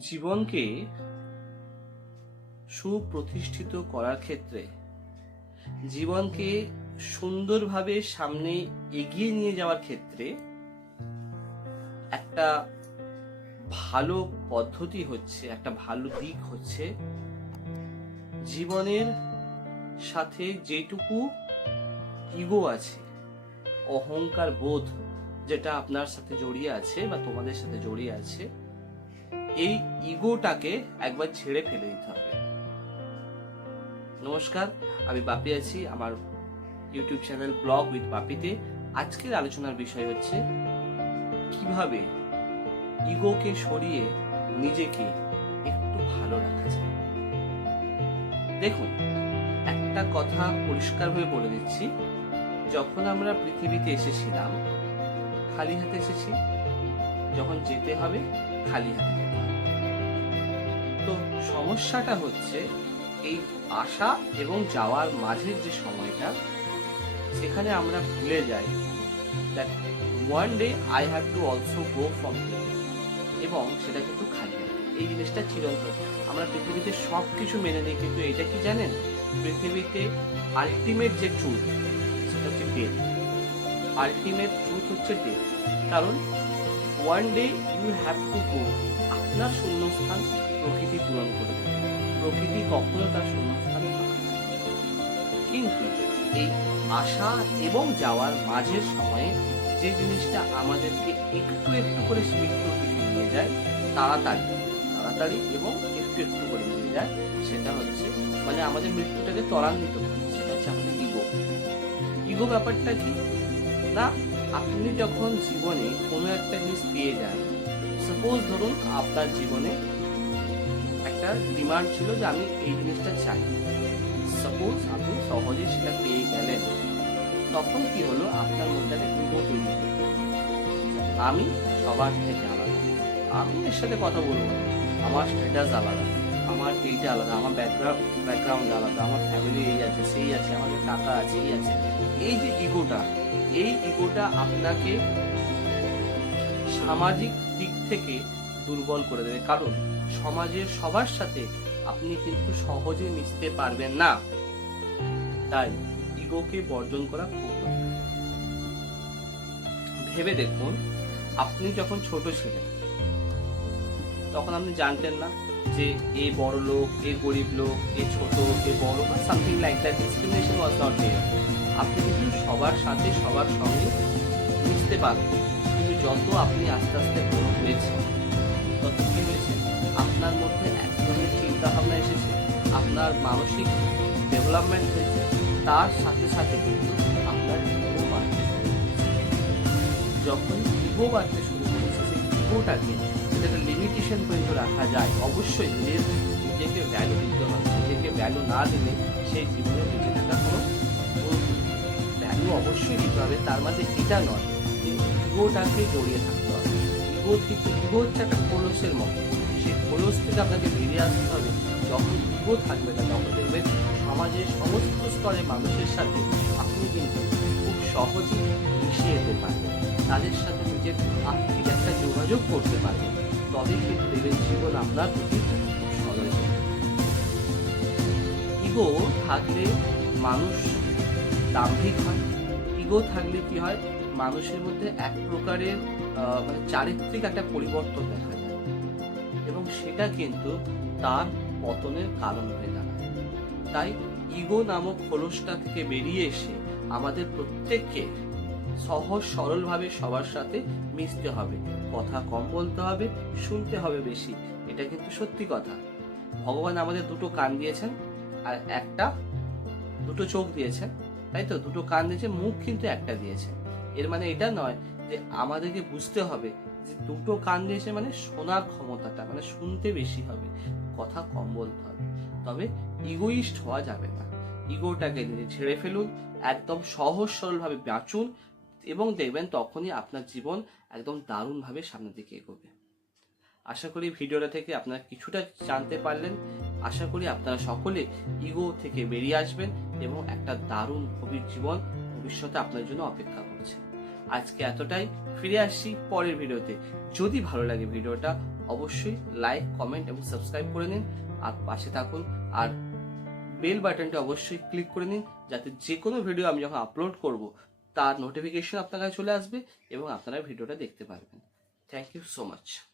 জীবনকে সুপ্রতিষ্ঠিত করার ক্ষেত্রে জীবনকে সুন্দরভাবে সামনে এগিয়ে নিয়ে যাওয়ার ক্ষেত্রে একটা ভালো পদ্ধতি হচ্ছে, একটা ভালো দিক হচ্ছে জীবনের সাথে যেটুকু ইগো আছে, অহংকার বোধ যেটা আপনার সাথে জড়িয়ে আছে বা তোমাদের সাথে জড়িয়ে আছে এই ইগোটাকে একবার ছেড়ে ফেলে দিতে হবে। নমস্কার, আমি বাপি আছি, আমার ইউটিউব চ্যানেল ব্লগ উইথ বাপিতে। আজকের আলোচনার বিষয় হচ্ছে, কীভাবে ইগোকে সরিয়ে নিজেকে একটু ভালো রাখা যায়। দেখুন, একটা কথা পরিষ্কারভাবে বলে দিচ্ছি, যখন আমরা পৃথিবীতে এসেছিলাম, খালি হাতে এসেছি, যখন যেতে হবে, খালি হাতে তো সমস্যাটা হচ্ছে এই আসা এবং যাওয়ার মাঝের যে সময়টা, সেখানে আমরা ভুলে যাই that one day I have to also go from এবং সেটা কিন্তু খালি এই জিনিসটা চিরন্তন। আমরা পৃথিবীতে সব কিছু মেনে নিই, কিন্তু এটা কি জানেন? পৃথিবীতে আলটিমেট যে ট্রুথ সেটা হচ্ছে ডেথ আলটিমেট ট্রুথ হচ্ছে ডেথ কারণ one day you have to go আপনার শূন্যস্থান প্রকৃতি পূরণ করে দেবে। প্রকৃতি কখনো তার শূন্যস্থান কিন্তু এই আসা এবং যাওয়ার মাঝের সময়ে যে জিনিসটা আমাদেরকে একটু একটু করে মৃত্যুর দিকে নিয়ে যায়, তাড়াতাড়ি তাড়াতাড়ি এবং একটু একটু করে নিয়ে যায়, সেটা হচ্ছে মানে আমাদের মৃত্যুটাকে ত্বরান্বিত করে সেটা হচ্ছে আমাদের ইগো ইগো ব্যাপারটা কি? না, আপনি যখন জীবনে কোনো একটা জিনিস পেয়ে যান সাপোজ ধরুন আপনার জীবনে একটা ডিমান্ড ছিল যে আমি এই জিনিসটা চাই। সাপোজ আপনি সহজেই সেটা পেয়ে গেলেন। তখন কি হলো? আপনার মধ্যে একটা তৈরি। আমি সবার থেকে আলাদা। আমি এর সাথে কথা বলব আমার স্ট্যাটাস আলাদা। আমার এইটা আলাদা। আমার ব্যাকগ্রাউন্ড ব্যাকগ্রাউন্ড আলাদা। আমার ফ্যামিলি এই আছে, সেই আছে, আমাদের টাকা আছে, এই আছে। এই যে ইগোটা এই ইগোটা আপনাকে সামাজিক দিক থেকে দুর্বল করে দেবে। কারণ সমাজের সবার সাথে আপনি কিন্তু সহজে মিশতে পারবেন না। তাই ইগোকে বর্জন করা খুব দরকার। ভেবে দেখুন, আপনি যখন ছোট ছিলেন, তখন আপনি জানতেন না যে এ বড় লোক, এ গরিব লোক, এ ছোট, এ বড় বা something like that discrimination was not there আপনি কিন্তু সবার সাথে, সবার সঙ্গে মিশতে পারতেন। যত আপনি আস্তে আস্তে বড় হয়েছেন, তত কি হয়েছে? আপনার মধ্যে এক ধরনের চিন্তা ভাবনা এসেছে, আপনার মানসিক ডেভেলপমেন্ট হয়েছে, তার সাথে সাথে কিন্তু আপনার ইগো বাড়তে যখন ইগো বাড়তে শুরু করেছে, সেই ইগোটাকে একটা লিমিটেশন পর্যন্ত রাখা যায়, অবশ্যই নিজের নিজেকে ভ্যালু দিতে হবে। নিজেকে ভ্যালু না দিলে সেই জীবনে বেঁচে থাকার কোনো ভ্যালু অবশ্যই দিতে হবে। তার মাঝে এটা নয় ইগোটাকে জড়িয়ে থাকতে হবে। ইগো থেকে ইগো হচ্ছে একটা খোলসের মতো। সেই খোলস থেকে আপনাকে বেরিয়ে আসতে হবে। যখন ইগো থাকবে না, তখন দেখবেন সমাজের সমস্ত স্তরের মানুষের সাথে আপনি কিন্তু খুব সহজেই মিশে যেতে পারবেন। তাদের সাথে নিজের আত্মিক একটা যোগাযোগ করতে পারবেন। তবে কিন্তু দেখবেন জীবন আপনার প্রতি ইগো থাকলে মানুষ দাম্ভিক হয়। ইগো থাকলে কি হয়? মানুষের মধ্যে এক প্রকারের মানে চারিত্রিক একটা পরিবর্তন দেখা যায়। এবং সেটা কিন্তু তার পতনের কারণ হয়ে দাঁড়ায়। তাই ইগো নামক খোলসটা থেকে বেরিয়ে এসে আমাদের প্রত্যেককে সহজ, সরলভাবে সবার সাথে মিশতে হবে। কথা কম বলতে হবে, শুনতে হবে বেশি। এটা কিন্তু সত্যি কথা। ভগবান আমাদের দুটো কান দিয়েছেন, আর একটা দুটো চোখ দিয়েছেন। তাই তো? দুটো কান দিয়েছে মুখ কিন্তু একটা দিয়েছে এর মানে এটা নয় যে আমাদেরকে বুঝতে হবে যে দুটো কান দিয়েছে মানে শোনার ক্ষমতাটা মানে শুনতে বেশি হবে, কথা কম বলতে হবে। তবে ইগোইস্ট হওয়া যাবে না। ইগোটাকে ছেড়ে ফেলুন, একদম সহজ সরলভাবে বাঁচুন এবং দেখবেন তখনই আপনার জীবন একদম দারুণভাবে সামনের দিকে এগোবে। আশা করি ভিডিওটা থেকে আপনারা কিছুটা জানতে পারলেন। আশা করি আপনারা সকলে ইগো থেকে বেরিয়ে আসবেন এবং একটা দারুণ গভীর জীবন ভবিষ্যতে আপনার জন্য অপেক্ষা করছে। আজকে এতটাই। ফিরে আসছি পরের ভিডিওতে। যদি ভালো লাগে ভিডিওটা, অবশ্যই লাইক কমেন্ট এবং সাবস্ক্রাইব করে নিন। আর পাশে থাকুন। আর বেল বাটনটা অবশ্যই ক্লিক করে নিন। যাতে যে কোনো ভিডিও আমি যখন আপলোড করব, তার নোটিফিকেশন আপনার কাছে চলে আসবে এবং আপনারা ভিডিওটা দেখতে পারবেন। Thank you so much